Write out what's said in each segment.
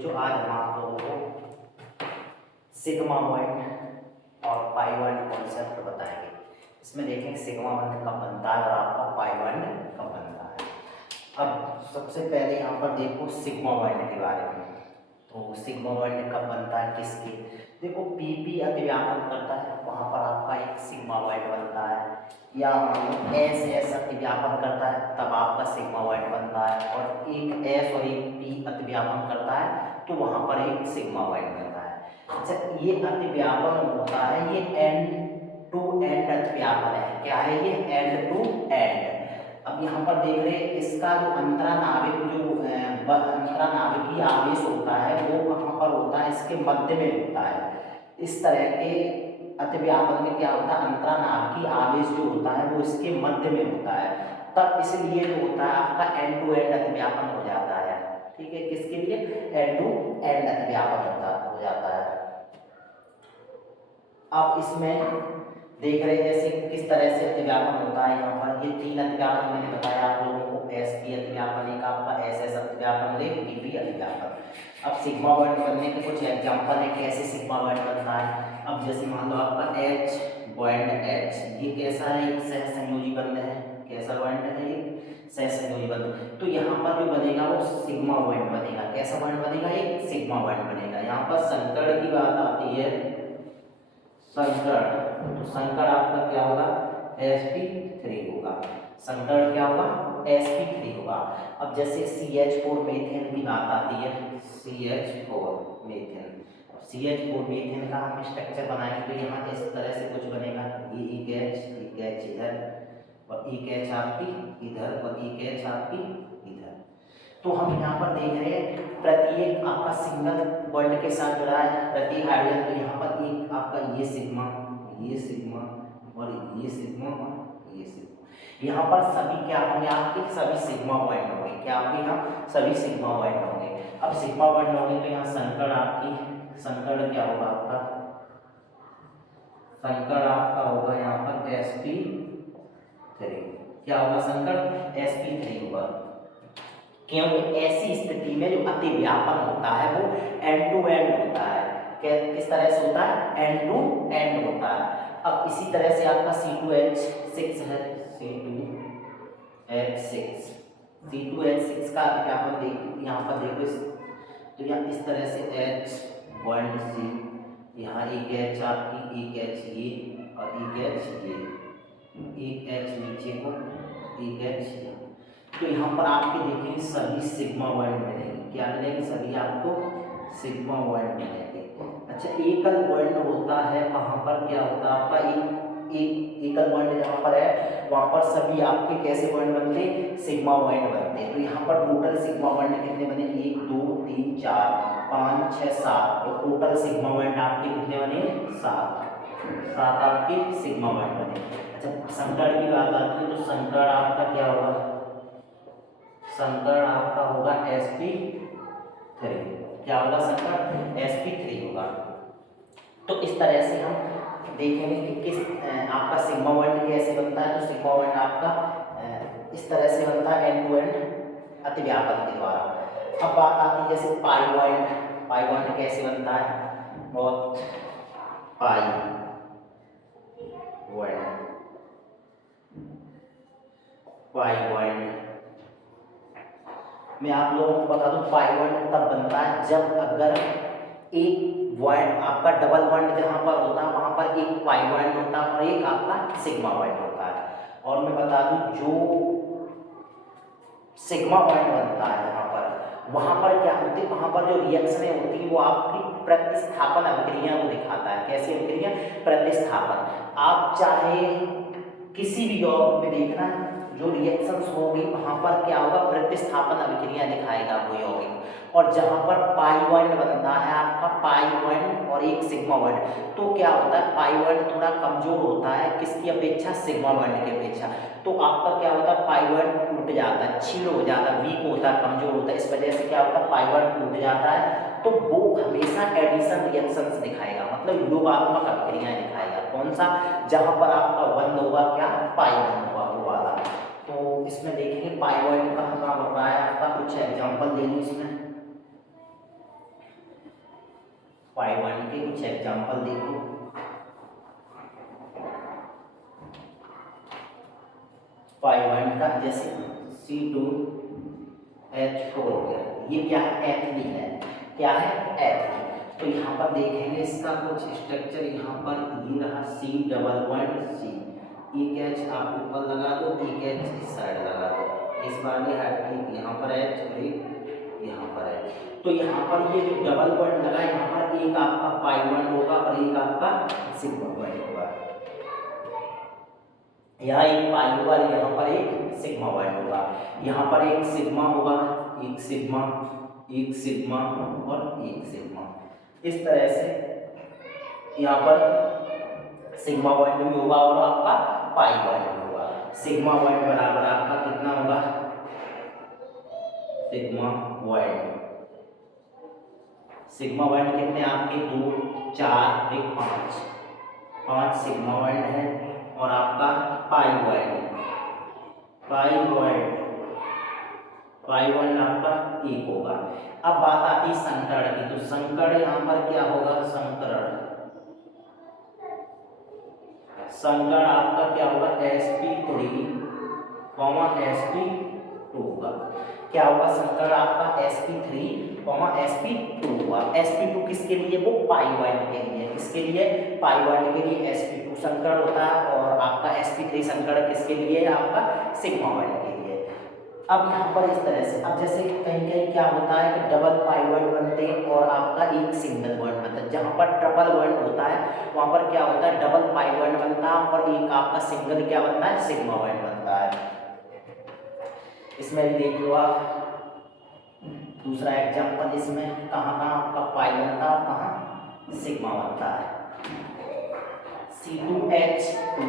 बच्चों आज हम आप लोगों को सिग्मा बॉन्ड और पाई बॉन्ड कॉन्सेप्ट बताएंगे। इसमें देखेंगे सिग्मा बॉन्ड कब बनता है और आपका पाई बॉन्ड कब बनता है। अब सबसे पहले यहाँ पर देखो सिग्मा बॉन्ड के बारे में। तो सिग्मा बॉन्ड कब बनता है किसके, देखो पीपी अतिव्यापन करता है वहाँ पर आपका एक सिग्मा बॉन्ड बनता है, या एस एस अतिव्यापन करता है तब आपका सिग्मा बॉन्ड बनता है, और एक एस और एक पी अतिव्यापन करता है तो वहाँ पर एक सिग्मा बॉन्ड बनता है। अच्छा, ये अतिव्यापन होता है, ये एंड टू एंड अतिव्यापन है। क्या है ये? End to end. अब यहाँ पर देख रहे हैं इसका जो अंतरानाभिक अंतरानाभिकीय आवेश होता है वो कहाँ पर होता है? इसके मध्य में होता है। इस तरह के अतिव्यापन में क्या होता है? अंतरानाभिकीय आवेश जो होता है वो इसके मध्य में होता है, तब इसलिए जो होता है आपका एंड टू एंड अतिव्यापन हो जाता है। ठीक है, किसके लिए? एंड टू एंड अतिव्यापन हो जाता है। अब इसमें देख रहे हैं जैसे किस तरह से अतिव्यापन होता है। यहाँ पर ये तीन अतिव्यापन मैंने बताया आप लोगों को, एस पी अतिव्यापन, एक आपका एस एस अतिव्यापन और एक पी पी अतिव्यापन। अब सिग्मा बॉन्ड बनने के कुछ एग्जांपल है कैसे सिग्मा बॉन्ड बनता है। अब जैसे मान लो आपका एच बॉन्ड एच, ये कैसा है? एक सहसंयोजी बंध है। कैसा बॉन्ड है? एक सहसंयोजी बंध। तो यहाँ पर जो बनेगा वो सिग्मा बॉन्ड बनेगा। कैसा बॉन्ड बनेगा? एक सिग्मा बॉन्ड बनेगा। यहाँ पर संकर्ण की बात आती है, संकर्ण, तो संकर्ण आपका क्या होगा? sp3 होगा। संकर्ण क्या होगा? sp3 होगा। अब जैसे CH4 मीथेन की बात आती है, CH4 मीथेन, CH4 मीथेन का हम स्ट्रक्चर बनाएंगे तो यहाँ इस तरह से कुछ बनेगा, एक एच इधर और एक एच आपकी इधर और एक एच आपकी इधर। तो हम यहाँ पर देख रहे हैं प्रत्येक आपका सिंगल बॉन्ड के साथ जुड़ा है प्रत्येक हाइड्रोजन। तो यहाँ पर एक आपका ये सिग्मा और ये सिग्मा और ये सिग्मा, यहाँ पर सभी क्या होंगे? आपके सभी सिग्मा बॉन्ड होंगे। क्या होंगे? यहाँ सभी सिग्मा बॉन्ड होंगे। अब सिग्मा बॉन्ड होंगे तो यहाँ संकर्ण आपकी, संकर्ण क्या होगा आपका? संकर्ण आपका होगा यहाँ पर sp3। क्या होगा? संकर्ण sp3 होगा, क्योंकि ऐसी स्थिति में जो अतिव्यापन होता है वो एंड टू एंड होता है। किस तरह से होता है? एंड टू एंड होता है। अब इसी तरह से आपका C2H6 है, C2H6 का अतिव्यापन देख यहाँ पर देखो, तो यहाँ इस तरह से H बॉन्ड C, यहाँ एक H आपकी, एक H ये और एक H ये, एक H नीचे को, एक H ये। तो यहाँ पर आपके देखेंगे सभी सिग्मा बॉन्ड मिलेंगे। क्या मिलेंगे? सभी आपको सिग्मा बॉन्ड मिलेंगे। अच्छा, एकल बॉन्ड होता है वहाँ पर क्या होता है आपका? एकल बॉन्ड जहाँ पर है वहाँ पर सभी आपके कैसे बॉन्ड बनते? सिग्मा बॉन्ड बनते हैं। तो यहाँ पर टोटल सिग्मा बॉन्ड कितने बने? 1 2 3 4 5 6 7। तो टोटल सिग्मा बॉन्ड आपके कितने बने? 7 आपके सिग्मा बॉन्ड बने। अच्छा, संकर्ण की बात आती है तो संकर्ण आपका क्या होगा? संकर्ण आपका होगा sp3। क्या होगा? संकर्ण sp3 होगा। तो इस तरह से हम देखेंगे कि किस आपका सिग्मा बॉन्ड कैसे बनता है। तो सिग्मा बॉन्ड आपका इस तरह से बनता है एंड टू एंड अतिव्यापन के द्वारा। अब बात आती है जैसे पाई बॉन्ड। पाई बॉन्ड कैसे बनता है? बहुत पाई बॉन्ड मैं आप लोगों को बता दूं, पाई बॉन्ड तब बनता है जब अगर एक बॉन्ड आपका डबल बॉन्ड जहां पर होता है वहां पर एक पाई बॉन्ड होता है और एक आपका सिग्मा बॉन्ड होता है। और मैं बता दूं जो सिग्मा बॉन्ड बनता है जहां पर, वहां पर क्या होती है? वहां पर जो रिएक्शनें होती है वो आपकी प्रतिस्थापन अभिक्रिया को दिखाता है। कैसी अभिक्रिया? प्रतिस्थापन। आप चाहे किसी भी यौगिक में देखना, जो रिएक्शंस होगी वहां पर क्या होगा? प्रतिस्थापन अभिक्रिया दिखाएगा वो यौगिक। और जहां पर पाई बॉन्ड बनता है आपका, पाई बॉन्ड और एक सिग्मा बॉन्ड, तो क्या होता है? पाई बॉन्ड थोड़ा कमजोर होता है किसकी अपेक्षा? सिग्मा बॉन्ड की अपेक्षा। तो आपका क्या होता है? पाई बॉन्ड टूट जाता है, क्षीण हो जाता है, वीक होता है, कमजोर होता है। इस वजह से क्या होता है? पाई बॉन्ड टूट जाता है। तो वो हमेशा एडिशन रिएक्शंस दिखाएगा, मतलब योगात्मक अभिक्रियाएं दिखाएगा। कौन सा? जहां पर आपका बंद होगा क्या? पाई बॉन्ड होगा वो वाला। तो इसमें देखेंगे पाई बॉन्ड का काम हो रहा है आपका। कुछ एग्जांपल दे दूं इसमें। कुछ एग्जाम्पल देखो। पाई1 का जैसे C2H4 हो गया, ये क्या है, एथिलीन है। क्या है, एथिलीन। तो यहाँ पर देखेंगे इसका कुछ स्ट्रक्चर, यहाँ पर ये रहा C डबल बॉन्ड C, एक H आप ऊपर लगा दो, एक H इस साइड लगा दो, इस वाले हाइड्रोजन यहाँ पर H और एक यहाँ पर है। तो यहाँ पर ये जो डबल बॉन्ड लगा, यहाँ पर एक आपका पाई1 होगा और एक आपका सिग्मा बॉन्ड होगा। यहाँ एक पाई होगा, यहाँ पर एक सिग्मा बॉन्ड होगा। यहाँ पर एक सिग्मा होगा, एक सिग्मा, एक सिग्मा और एक सिग्मा। इस तरह से यहाँ पर सिग्मा बॉन्ड भी होगा और आपका पाई बॉन्ड भी होगा। सिग्मा बॉन्ड बराबर आपका कितना होगा, सिग्मा बॉन्ड, सिग्मा बॉन्ड कितने आपके 2 4 एक 5 सिग्मा बॉन्ड है। और आपका पाई बॉन्ड, पाई बॉन्ड आपका एक होगा। अब बात आती है संकरण की, तो संकरण यहाँ पर क्या होगा, संकरण आपका क्या होगा, sp3, sp2 होगा। क्या होगा, संकरण आपका sp3, sp2 हुआ। sp2 किसके लिए, वो पाई बॉन्ड के लिए, किसके लिए, पाई बॉन्ड के लिए sp2 संकरण होता है। और आपका sp3 संकरण किसके लिए, आपका सिग्मा बॉन्ड के लिए। अब यहाँ पर इस तरह से, अब जैसे कहीं कहीं क्या होता है कि डबल पाई बॉन्ड बनते हैं और आपका एक सिंगल बॉन्ड बनता है। जहाँ पर ट्रिपल बॉन्ड होता है वहाँ पर क्या होता है, डबल पाई बॉन्ड बनता है और एक आपका सिंगल क्या बनता है, सिग्मा बॉन्ड बनता है। इसमें भी देख लो आप दूसरा एग्जांपल, इसमें कहाँ कहाँ आपका पाई बनता है, कहाँ सिग्मा बनता है। C2H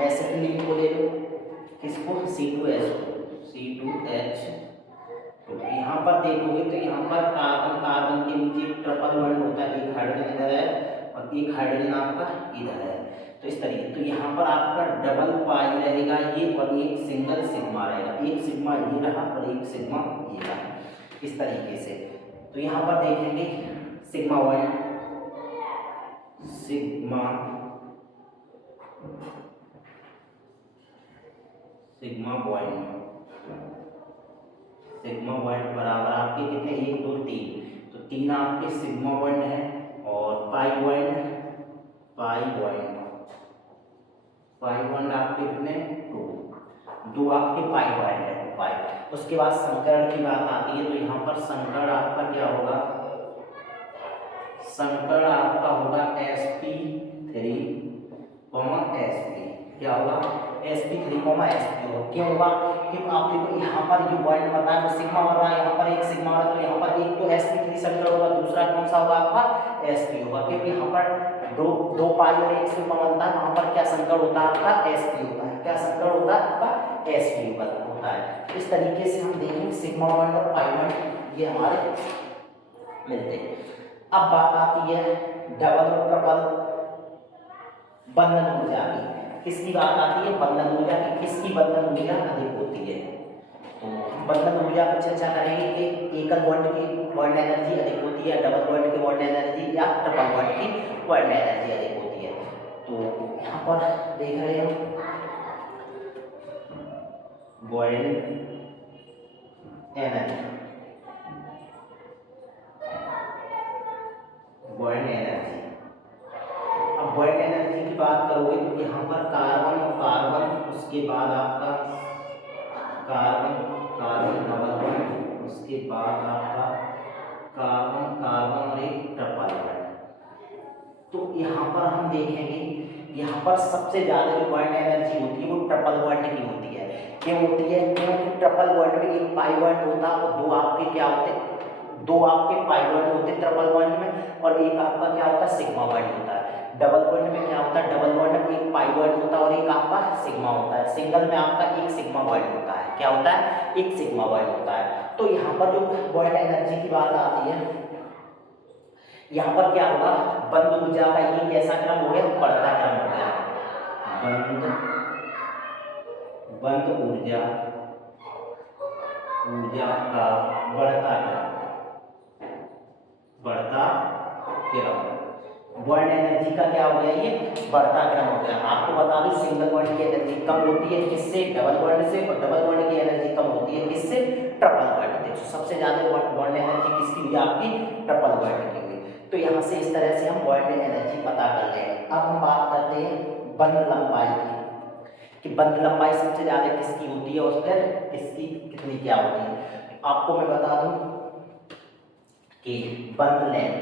एसिटिलीन को ले लो, किसको, C2H, तो यहाँ पर देखोगे तो यहाँ पर कार्बन के नीचे ट्रिपल बॉन्ड होता है, एक हाइड्रोजन इधर है और एक हाइड्रोजन आपका इधर है। तो इस तरीके, तो यहाँ पर आपका डबल पाई रहेगा ये और एक सिंगल सिग्मा रहेगा, एक सिग्मा ये रहा और एक सिग्मा ये रहा, इस तरीके से। तो यहाँ पर देखेंगे सिग्मा बॉन्ड, सिग्मा बॉन्ड बराबर आपके कितने, 1 2 3, तो 3 आपके सिग्मा बॉन्ड है और पाई बॉन्ड आपके कितने, 2 आपके पाई बॉन्ड है, पाई। उसके बाद संकरण की बात आती है, तो यहाँ पर संकरण आपका क्या होगा, संकरण आपका होगा sp3, sp, क्या होगा, sp3, sp होगा। क्यों होगा, क्योंकि आप देखो यहाँ पर जो बॉन्ड बन रहा है वो सिग्मा बन रहा है, यहाँ पर एक सिग्मा है, तो यहाँ पर एक तो sp3 संकरण होगा, दूसरा कौन सा होगा आपका sp होगा। क्योंकि यहाँ पर दो पाई और एक सिग्मा बनता है, वहाँ पर क्या संकरण होता है आपका sp होता है, क्या संकरण होता है आपका sp होता है। इस तरीके से हम देखेंगे सिग्मा बॉन्ड और पाई बॉन्ड ये हमारे मिलते हैं। अब बात आती है डबल और ट्रिपल बंधन ऊर्जा की, किसकी बात आती है, बंधन ऊर्जा की, किसकी बंधन ऊर्जा अधिक होती है। तो बंधन ऊर्जा पर चर्चा करेंगे कि एकल बॉन्ड की बॉन्ड एनर्जी अधिक होती है, डबल बॉन्ड की बॉन्ड एनर्जी या ट्रिपल बॉन्ड की बॉन्ड एनर्जी अधिक होती है। तो यहाँ पर देख रहे हैं बॉन्ड एनर्जी, बॉन्ड एनर्जी। अब बॉन्ड एनर्जी की बात करोगे तो यहाँ पर कार्बन और कार्बन, उसके बाद आपका कार्बन डबल बॉन्ड, उसके बाद आपका कार्बन और एक ट्रिपल बॉन्ड। तो यहाँ पर हम देखेंगे, यहाँ पर सबसे ज़्यादा जो बॉन्ड एनर्जी होती है वो ट्रिपल बॉन्ड की होती है। क्यों होती है, क्योंकि ट्रिपल बॉन्ड में एक पाई बॉन्ड होता है और 2 आपके क्या होते, 2 आपके पाई बॉन्ड होते ट्रिपल बॉन्ड में और एक आपका क्या होता है सिग्मा बॉन्ड होता है। डबल बॉन्ड में क्या होता है, डबल बॉन्ड में एक पाई बॉन्ड होता है और एक आपका सिग्मा होता है। सिंगल में आपका एक सिग्मा बॉन्ड होता है, क्या होता है, एक सिग्मा बॉन्ड होता है। तो यहाँ पर जो बॉन्ड एनर्जी की बात आती है, यहाँ पर क्या होगा, बंद ऊर्जा का ये कैसा क्रम हो गया, बढ़ता क्रम हो गया, बंद ऊर्जा का बढ़ता क्रम, बॉन्ड एनर्जी का क्या हो गया, ये बढ़ता क्रम हो गया। आपको बता दूं सिंगल बॉन्ड की एनर्जी कम होती है किससे, डबल बॉन्ड से, और डबल बॉन्ड की एनर्जी कम होती है किससे, ट्रिपल बॉन्ड से। सबसे ज्यादा बॉन्ड एनर्जी किसकी हुई, आपकी ट्रिपल बॉन्ड की हुई। तो यहाँ से इस तरह से हम बॉन्ड एनर्जी पता कर लेंगे। अब हम बात करते हैं बंध लंबाई की, कि बंध लंबाई सबसे ज्यादा किसकी होती है और फिर किसकी कितनी क्या होती है। आपको मैं बता दूं कि बंध लेंथ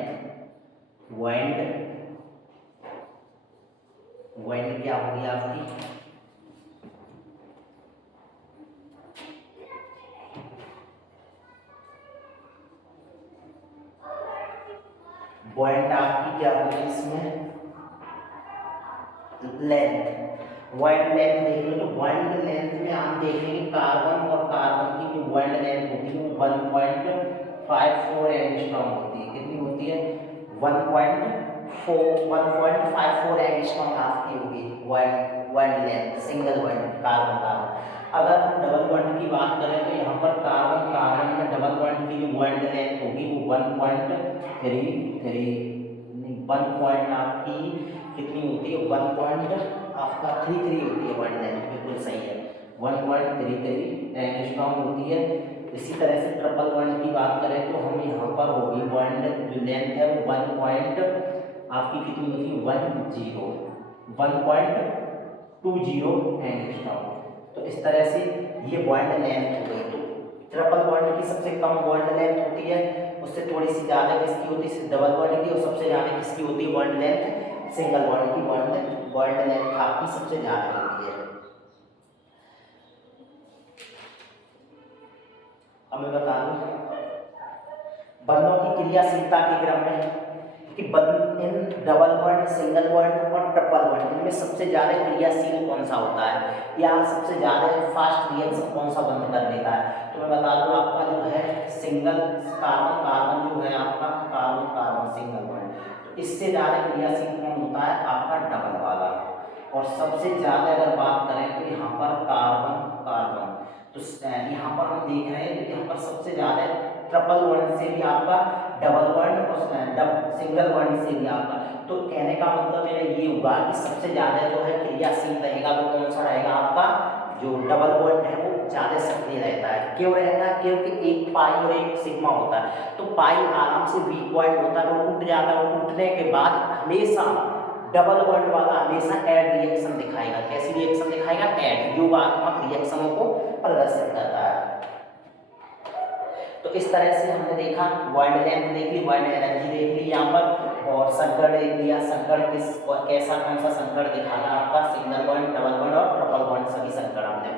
वैंड क्या होगी आपकी, पॉइंट आपकी क्या होगी इसमें, लेंथ। वर्ल्ड लेंथ देख लो तो वर्ल्ड लेंथ में आप देखेंगे कार्बन और कार्बन की जो वर्ल्ड लेंथ होती है वो 1.54 एंगस्ट्रॉम होती है। कितनी होती है, 1.54 एंगस्ट्रॉम आपकी होगी world length single bond carbon carbon. अगर हम डबल बॉन्ड की बात करें तो यहाँ पर कार्बन कार्बन में डबल बॉन्ड की जो वर्ल्ड लेंथ होगी वो 1 आपकी कितनी होती है, 1 आपका 33 होती है वर्ल्ड लेंथ, बिल्कुल सही है 1.33 एंगस्ट्रॉम होती है। इसी तरह से ट्रिपल बॉन्ड की बात करें तो हम यहाँ पर होगी बॉन्ड जो लेंथ है वो 1 पॉइंट आपकी कितनी होती है 1.20 एंगस्ट्रॉम। तो इस तरह से ये बॉन्ड लेंथ हो गई। तो ट्रिपल बॉन्ड की सबसे कम बॉन्ड लेंथ होती है, उससे थोड़ी सी ज़्यादा किसकी होती है डबल बॉन्ड की, और सबसे ज़्यादा किसकी होती है बॉन्ड लेंथ सिंगल बॉन्ड की। बॉन्ड लेंथ आपकी सबसे ज़्यादा होती है। अब मैं बता दूं बंधों की क्रियाशीलता के क्रम में कि बंध in double bond single bond और ट्रिपल बॉन्ड इनमें सबसे ज़्यादा क्रियाशील कौन सा होता है, या सबसे ज़्यादा फास्ट रिएक्शन कौन सा बंद कर देता है। तो मैं बता दूं आपका जो है सिंगल कार्बन कार्बन जो है आपका कार्बन कार्बन सिंगल बॉन्ड, तो इससे ज़्यादा क्रियाशील कौन होता है आपका डबल वाला। और सबसे ज़्यादा अगर बात करें तो यहाँ पर कार्बन कार्बन, तो यहाँ पर हम देख रहे हैं तो यहाँ पर सबसे ज़्यादा ट्रिपल बॉन्ड से भी आपका डबल बॉन्ड और सिंगल बॉन्ड से भी आपका। तो कहने का मतलब मेरा ये होगा कि सबसे ज़्यादा जो है क्रियाशील रहेगा वो कौन सा रहेगा आपका, जो डबल बॉन्ड है वो ज़्यादा सक्रिय रहता है। क्यों रहता है, क्योंकि एक पाई और एक सिग्मा होता है। तो पाई आराम से वीक पॉइंट होता है, वो टूट जाता है, वो टूटने के बाद हमेशा डबल बॉन्ड वाला हमेशा ऐड रिएक्शन दिखाएगा। कैसी रिएक्शन दिखाएगा, ऐड योगात्मक रिएक्शनों को प्रदर्शित करता है। तो इस तरह से हमने देखा वर्ल्ड लेंथ देख ली, वर्ल्ड एनर्जी देख ली यहाँ पर, और संकट देख लिया। संकट कैसा कौन सा संकट दिखाता है आपका, सिंगल बॉन्ड डबल बॉन्ड और ट्रिपल बॉन्ड सभी संकट हमने